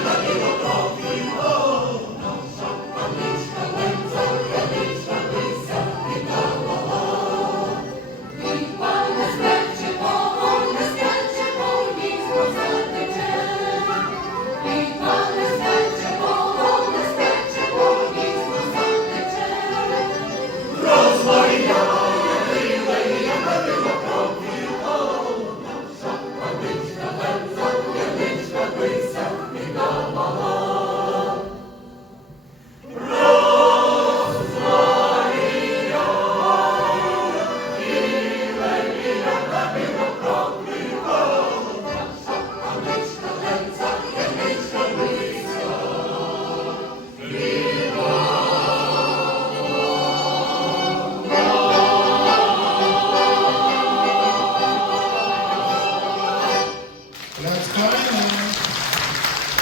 Thank you.